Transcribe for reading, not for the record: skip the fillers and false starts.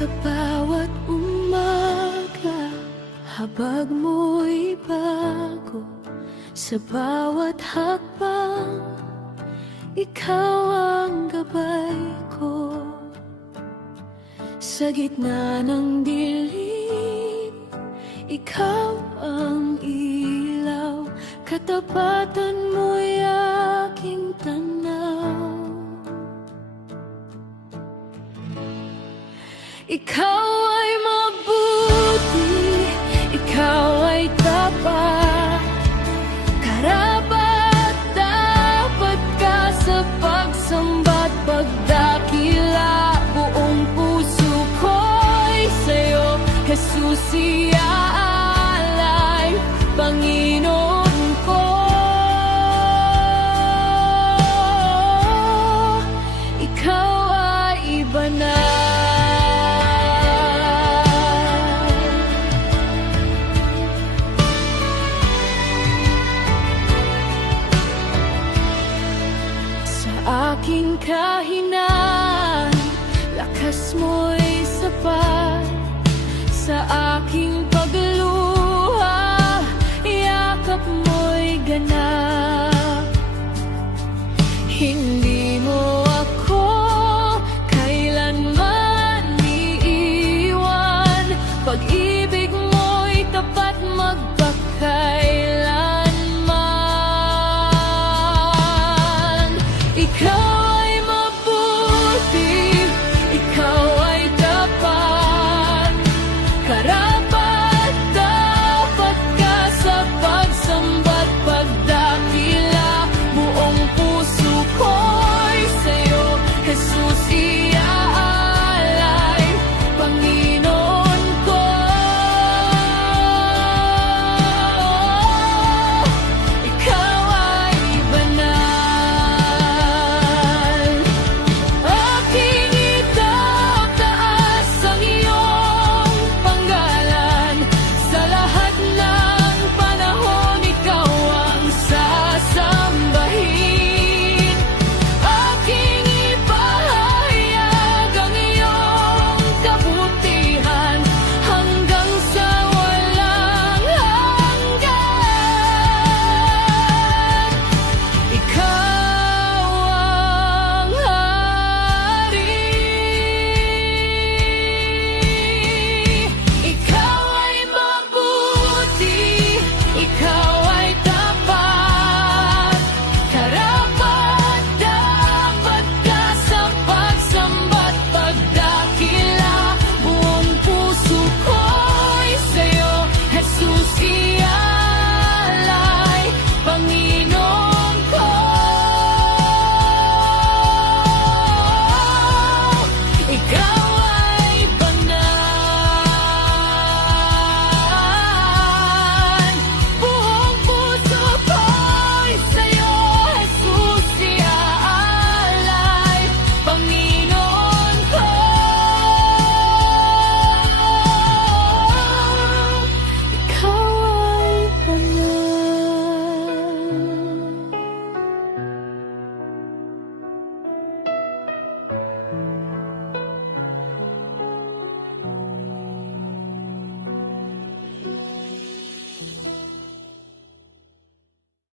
Sa bawat umaga, habag mo'y bago. Sa bawat hakbang, ikaw ang gabay ko. Sa gitna ng dilim, ikaw ang ilaw. Katapatan mo'y aking tanaw. Ikaw ay mabuti, ikaw ay tapat. Karapat dapat ka sa pagsamba't pagdakila. Buong puso ko'y sa'yo, Jesus, iaalay, Panginoon ko. Ikaw ay banal. Aking kahinaan, lakas mo'y sapat. Sa aking pagluha, yakap mo'y ganap. Hindi